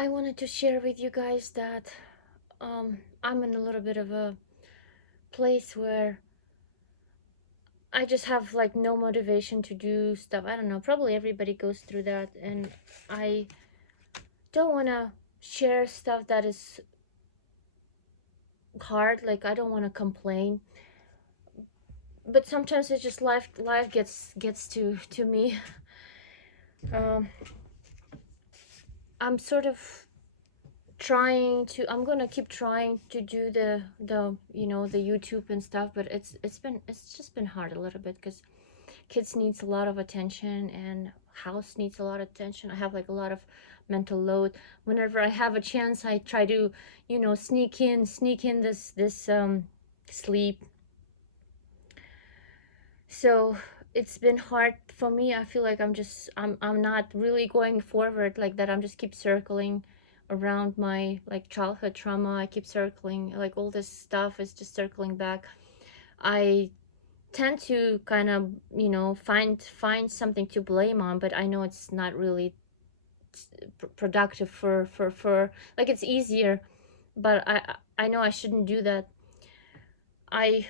I wanted to share with you guys that I'm in a little bit of a place where I just have like no motivation to do stuff. I don't know, probably everybody goes through that, and I don't want to share stuff that is hard. Like, I don't want to complain, but sometimes it's just life gets to me. um I'm sort of I'm gonna keep trying to do the YouTube and stuff, but it's just been hard a little bit because kids needs a lot of attention, and house needs a lot of attention. I have like a lot of mental load. Whenever I have a chance, I try to sneak in this sleep. So it's been hard for me. I feel like I'm not really going forward like that. I'm just keep circling around my like childhood trauma. I keep circling, like all this stuff is just circling back. I tend to kind of find something to blame on, but I know it's not really productive for like, it's easier, but I know I shouldn't do that. I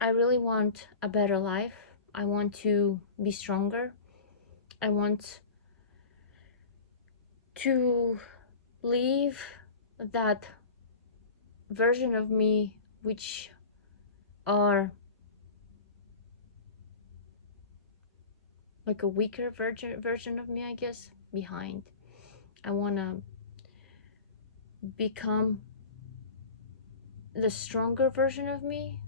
i really want a better life. I want to be stronger. I want to leave that version of me which are like a weaker version of me, I guess, behind. I want to become the stronger version of me.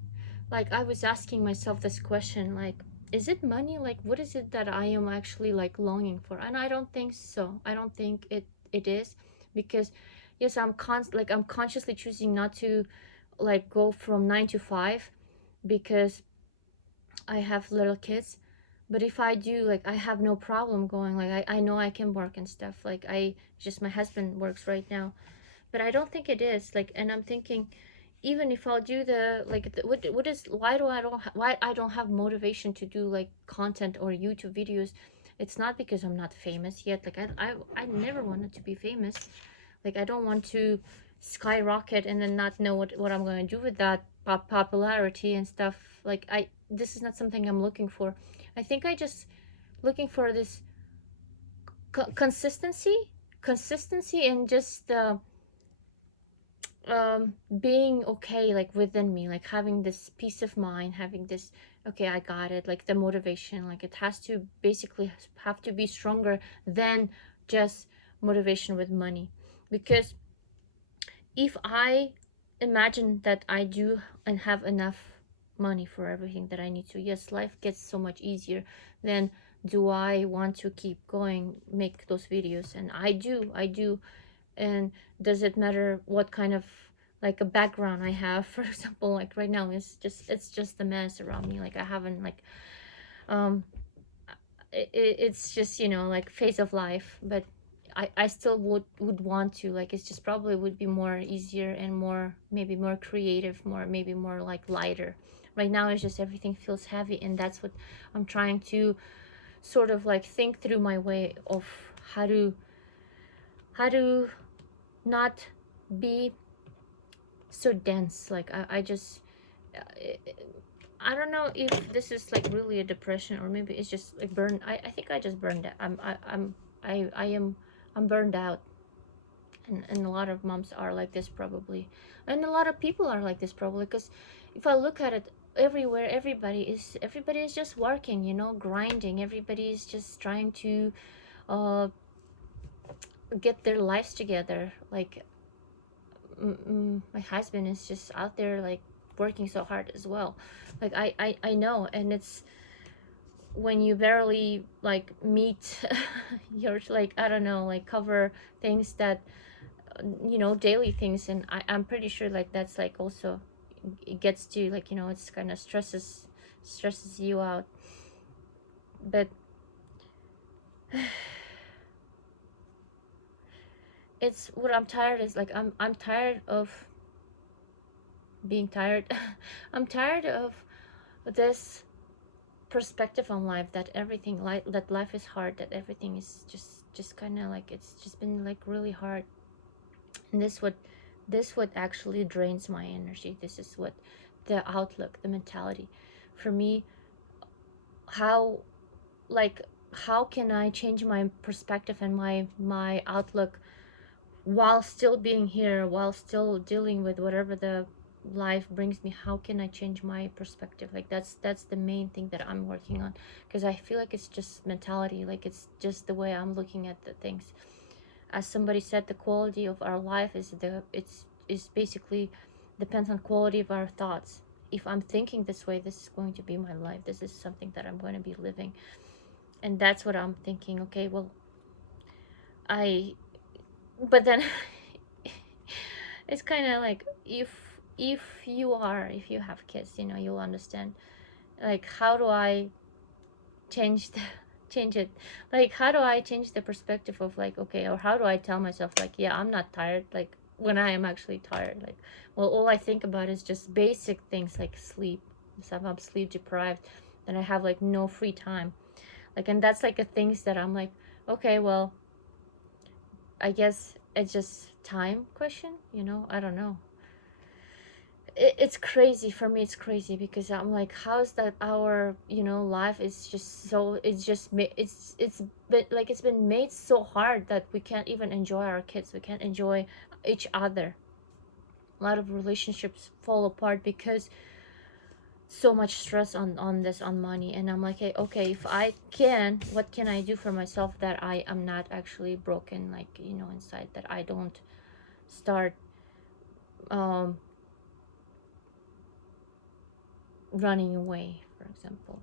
Like, I was asking myself this question, like, is it money? Like, what is it that I am actually like longing for? And I don't think so. I don't think it is, because yes, I'm consciously choosing not to like go from 9 to 5 because I have little kids. But if I do, like, I have no problem going. Like, I know I can work and stuff. Like, I just, my husband works right now, but I don't think it is. Like, and I'm thinking, even if I'll do the like what is why I don't have motivation to do like content or YouTube videos. It's not because I'm not famous yet. Like, I never wanted to be famous. Like, I don't want to skyrocket and then not know what I'm going to do with that popularity and stuff. Like, I this is not something I'm looking for. I think I just looking for this consistency and just being okay, like, within me, like having this peace of mind, having this, okay, I got it, like the motivation, like it has to basically have to be stronger than just motivation with money. Because if I imagine that I do and have enough money for everything that I need to, yes, life gets so much easier. Then do I want to keep going, make those videos? And I do. And does it matter what kind of like a background I have? For example, like right now it's just a mess around me. Like, I haven't like um it's just, like, phase of life. But I still would want to, like, it's just probably would be more easier and more, maybe more creative, more, maybe more like lighter. Right now it's just everything feels heavy, and that's what I'm trying to sort of like think through my way of how to not be so dense. Like, I just I, I don't know if this is like really a depression, or maybe it's just like I think I just burned out. I'm burned out. And a lot of moms are like this probably, and a lot of people are like this probably, because if I look at it everywhere, everybody is just working, grinding. Everybody is just trying to uh get their lives together. Like, my husband is just out there like working so hard as well. Like, I know. And it's when you barely like meet your, like, I don't know, like cover things that daily things. And I'm pretty sure like that's like also it gets to, like, it's kind of stresses you out. But it's what I'm tired is, like, I'm tired of being tired. I'm tired of this perspective on life, that everything, like that life is hard, that everything is just kind of like, it's just been like really hard. And this what actually drains my energy. This is what the outlook, the mentality for me. How, like, how can I change my perspective and my outlook while still being here, while still dealing with whatever the life brings me? How can I change my perspective? Like, that's the main thing that I'm working on, because I feel like it's just mentality, like it's just the way I'm looking at the things. As somebody said, the quality of our life is is basically depends on quality of our thoughts. If I'm thinking this way, this is going to be my life, this is something that I'm going to be living. And that's what I'm thinking. Okay, well, I but then it's kind of like, if if you have kids, you'll understand, like, how do I change the change it, like, how do I change the perspective of, like, okay, or how do I tell myself, like, yeah, I'm not tired, like, when I am actually tired, like, well, all I think about is just basic things like sleep. So if I'm sleep deprived, then I have like no free time, like, and that's like a things that I'm like, okay, well, I guess it's just time question, I don't know. It's crazy for me. It's crazy because I'm like, how is that our life is just so, it's just it's been like, it's been made so hard that we can't even enjoy our kids, we can't enjoy each other. A lot of relationships fall apart because so much stress on this, on money. And I'm like, hey, okay, if I can, what can I do for myself that I am not actually broken, like, inside, that I don't start um running away, for example,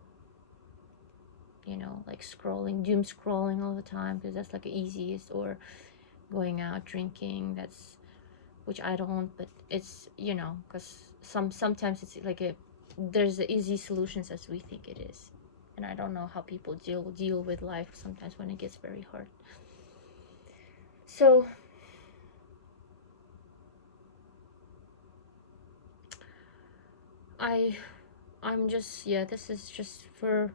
like scrolling, doom scrolling all the time, because that's like the easiest, or going out drinking, that's, which I don't, but it's, because sometimes it's like there's the easy solutions as we think it is. And I don't know how people deal with life sometimes when it gets very hard. So I I'm just, yeah, this is just for,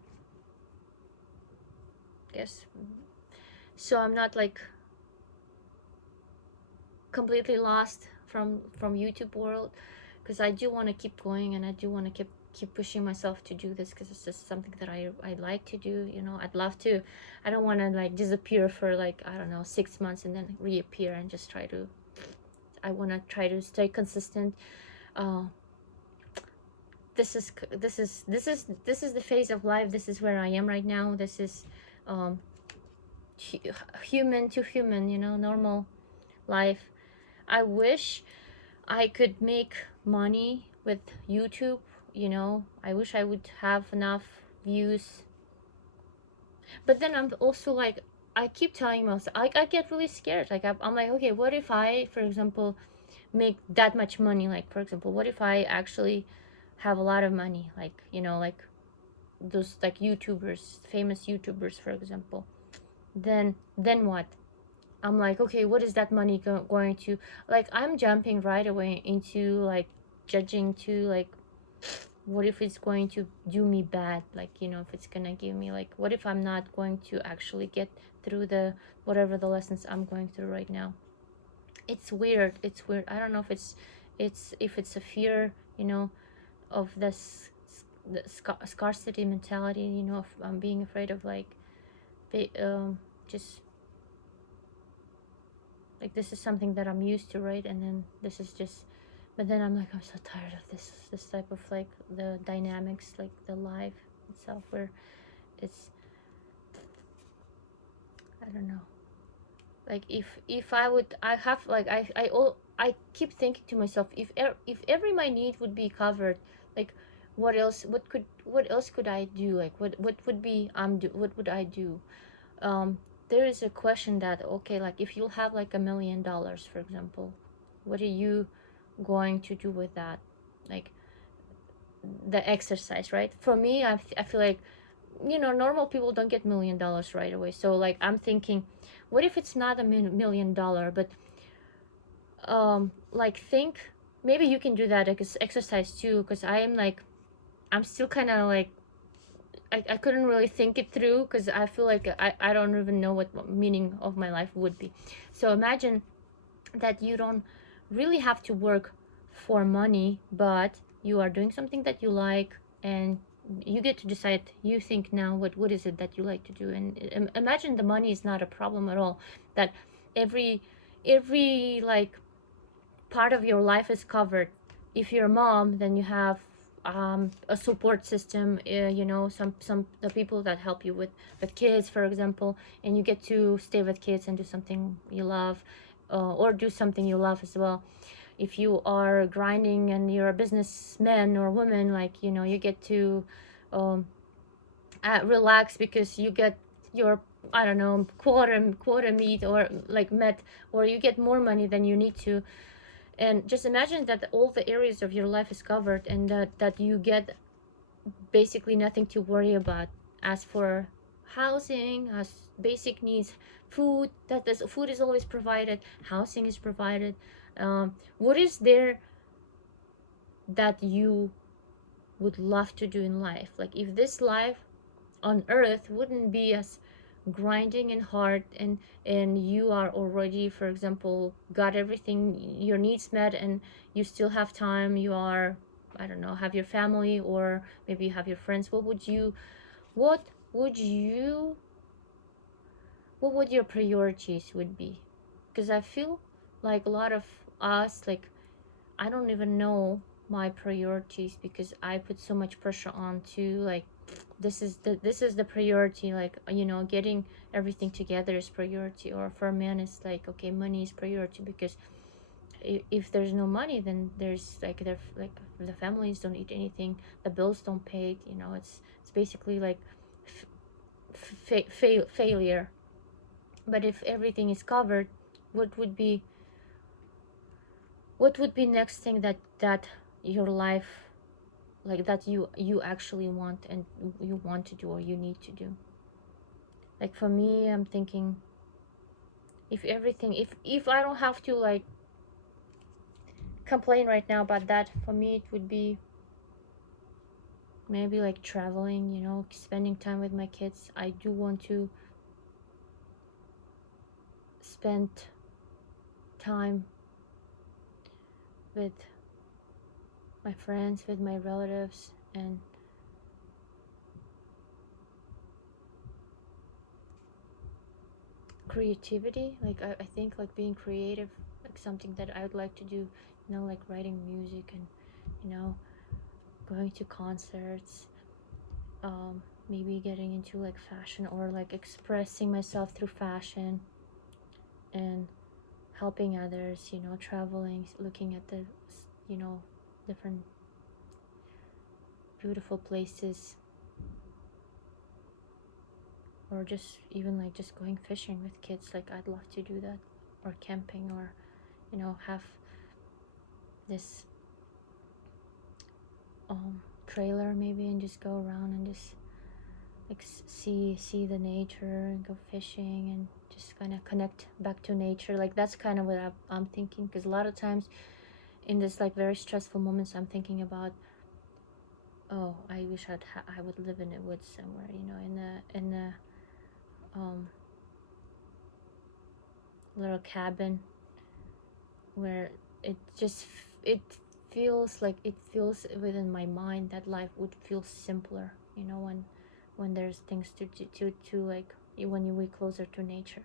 yes, so I'm not like completely lost from YouTube world, because I do want to keep going, and I do want to keep pushing myself to do this, because it's just something that I like to do. I'd love to. I don't want to like disappear for, like, I don't know, 6 months and then reappear and just try to. I want to try to stay consistent. uh this is the phase of life. This is where I am right now. This is um human to human, normal life. I wish I could make money with YouTube. I wish I would have enough views. But then I'm also like, I keep telling myself, I get really scared. Like, I'm like, okay, what if I, for example, make that much money? Like, for example, what if I actually have a lot of money? Like, like those, like, YouTubers, famous YouTubers, for example. Then what? I'm like, okay, what is that money going to, like, I'm jumping right away into like judging to, like, what if it's going to do me bad, like, if it's gonna give me, like, what if I'm not going to actually get through the whatever the lessons I'm going through right now. It's weird. I don't know if it's a fear, of this, the scarcity mentality, of being afraid of, like, just like, this is something that I'm used to, right? And then this is just, but then I'm like, I'm so tired of this type of, like, the dynamics, like the life itself, where it's, I don't know, like, if I would, I have, like, I keep thinking to myself, if every my need would be covered, like, what else could I do, like, what would be what would I do? um there is a question that, okay, like, if you'll have like $1 million, for example, what are you going to do with that? Like, the exercise, right? For me, I feel like, normal people don't get $1 million right away. So, like, I'm thinking, what if it's not $1 million, but like, think, maybe you can do that, like, exercise too, because I am like, I'm still kind of like I couldn't really think it through, because I feel like I don't even know what meaning of my life would be. So imagine that you don't really have to work for money, but you are doing something that you like, and you get to decide. You think now, what is it that you like to do? And imagine the money is not a problem at all, that every like part of your life is covered. If you're a mom, then you have a support system, you know, some the people that help you with kids, for example, and you get to stay with kids and do something you love, or do something you love as well. If you are grinding and you're a businessman or woman, like, you know, you get to um, relax, because you get your, I don't know, quota meet, or like met, or you get more money than you need to. And just imagine that all the areas of your life is covered, and that you get basically nothing to worry about. As for housing, as basic needs, food, food is always provided, housing is provided. What is there that you would love to do in life? Like, if this life on earth wouldn't be as grinding and hard, and you are already, for example, got everything, your needs met, and you still have time, you are, I don't know, have your family, or maybe you have your friends, what would you what would your priorities would be? Because I feel like a lot of us, like, I don't even know my priorities, because I put so much pressure on to, like, this is the priority, like, you know, getting everything together is priority. Or for a man, it's like, okay, money is priority, because if there's no money, then there's like, the families don't eat anything, the bills don't pay, you know, it's basically like failure. But if everything is covered, what would be next thing that your life, like, that you actually want, and you want to do, or you need to do? Like, for me, I'm thinking, if everything, if I don't have to, like, complain right now about that, for me it would be maybe like traveling, you know, spending time with my kids. I do want to spend time with my friends, with my relatives, and creativity. Like, I think, like, being creative, like something that I would like to do, you know, like writing music, and, you know, going to concerts, maybe getting into like fashion, or like expressing myself through fashion, and helping others, you know, traveling, looking at the, you know, different beautiful places, or just even like just going fishing with kids. Like, I'd love to do that, or camping, or, you know, have this trailer maybe, and just go around and just like see the nature, and go fishing, and just kind of connect back to nature. Like, that's kind of what I'm thinking, because a lot of times in this like very stressful moments, I'm thinking about, oh, I wish I would live in the woods somewhere, you know, in a um little cabin, where it just it feels within my mind that life would feel simpler, you know, when there's things to like, when you way closer to nature.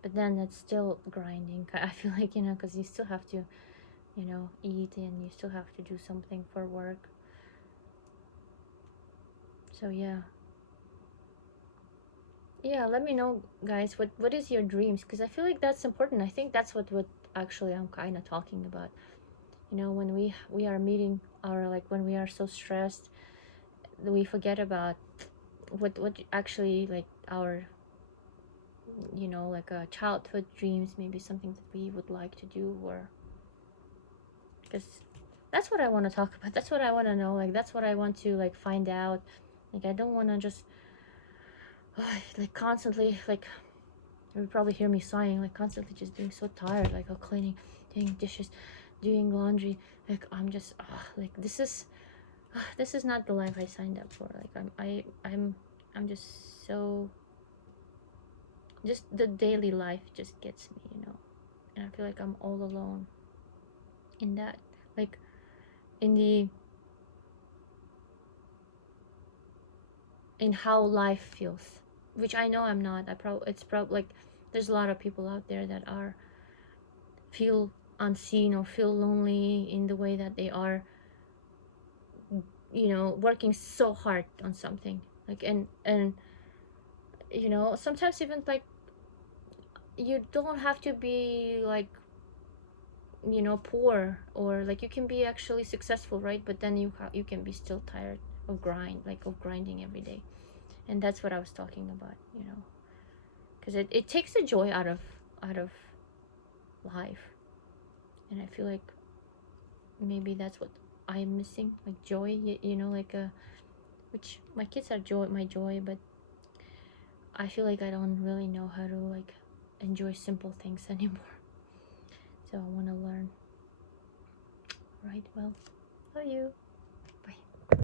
But then it's still grinding, I feel like, you know, because you still have to, you know, eat, and you still have to do something for work. So yeah, let me know, guys, what is your dreams, because I feel like that's important. I think that's what actually I'm kind of talking about. You know, when we are meeting our, like, when we are so stressed, we forget about what actually, like, our, you know, like, childhood dreams, maybe something that we would like to do, or, because that's what I want to talk about, that's what I want to know, like, that's what I want to, like, find out. Like, I don't want to just like constantly, like, you probably hear me sighing, like, constantly just being so tired, like, cleaning, doing dishes, doing laundry. Like, I'm just like, this is this is not the life I signed up for. Like I'm just so, just the daily life just gets me, you know. And I feel like I'm all alone in that, like in the, in how life feels, which I know I'm not. It's probably like there's a lot of people out there that are feel unseen or feel lonely in the way that they are, you know, working so hard on something, like, and you know, sometimes even like you don't have to be like, you know, poor, or like you can be actually successful, right? But then you can be still tired of grinding every day. And that's what I was talking about, you know, because it takes the joy out of life. And I feel like maybe that's what I'm missing, like joy, you know, like which my kids are joy, my joy, but I feel like I don't really know how to like enjoy simple things anymore. So I want to learn. Right, well, love you.